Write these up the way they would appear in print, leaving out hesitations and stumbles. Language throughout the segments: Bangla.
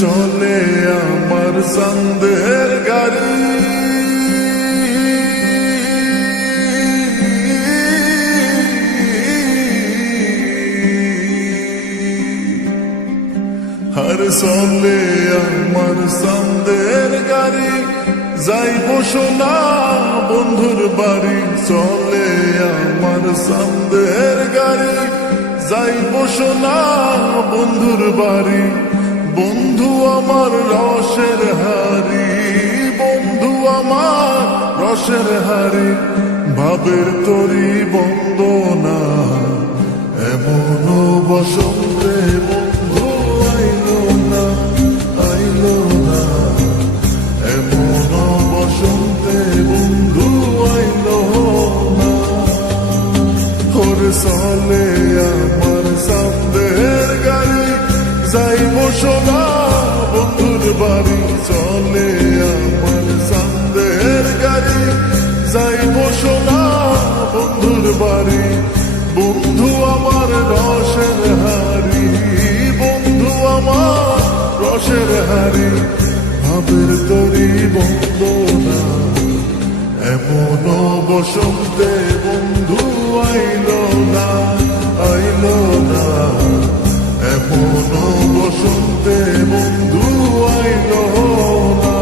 চলে আমার সন্দের গাড়ি, আর চলে আমার সন্দের গাড়ি, যাইব সোনা বন্ধুর বাড়ি। চলে আমার সন্দের গাড়ি, যাইব সোনা বন্ধুর বাড়ি। বন্ধু আমার রসের হারি, বন্ধু আমার রসের হারি, ভাবের তরি বন্দনা এমন বসন্তে বন্ধু আইলো না, আইলো না, এমন বসন্তে বন্ধু আইলো না। ওরে চলে আমার সন্দের গাড়ি, যাইব সোনা বন্ধুর বাড়ি। চলে আমার সন্দের গাড়ি, যাইব সোনা বন্ধুর বাড়ি। বন্ধু আমার রসের হারি, বন্ধু আমার রসের হারি, ভাবের তরি বন্দনা এমন বসন্তে বন্ধু আইলো না, আইলো না, এমন বসন্তে বন্ধু আইলো না।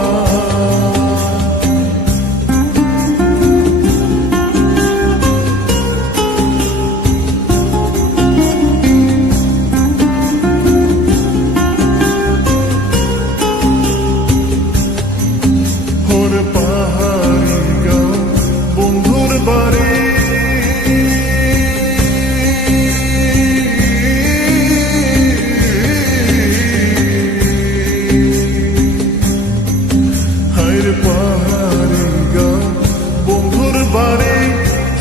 ওরে পাহাড়ি গাঁও বন্ধুর বাড়ি, পাহাড়ি গাঁও বন্ধুর বাড়ি,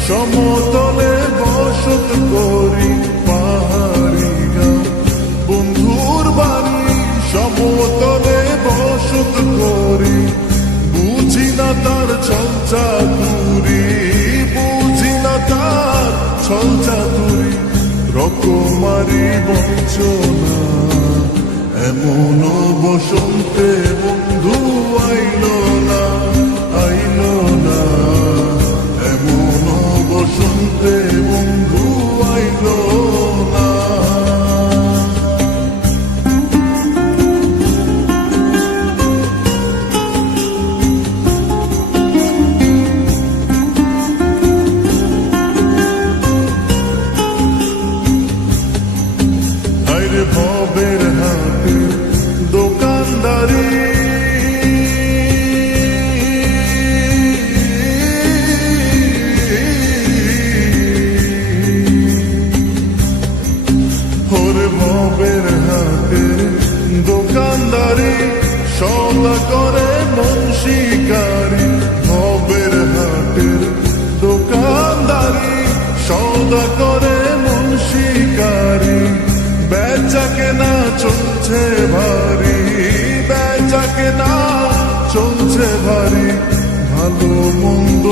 সমতলে বসত করি। পাহাড়ি গাঁও বন্ধুর বাড়ি, সমতলে বসত করি। বুঝি না তার ছল চাতুরি, বুঝি না তার ছল চাতুরি, রকমারি বঞ্চনা এমন বসন্তে বন্ধু আইলো না, আইলো না, এমন বসন্তে বন্ধু আইলো না। আইরে ভবের হাতে দোকানদারি, ওরে ভবের হাতে দোকানদারি, সদা করে মন শিকারি। ভবের হাটের দোকানদারি, সদা করে মন শিকারি। বেচা কেনা চলছে ভারী, বেচা কেনা চলছে ভারী, ভালো মন্দ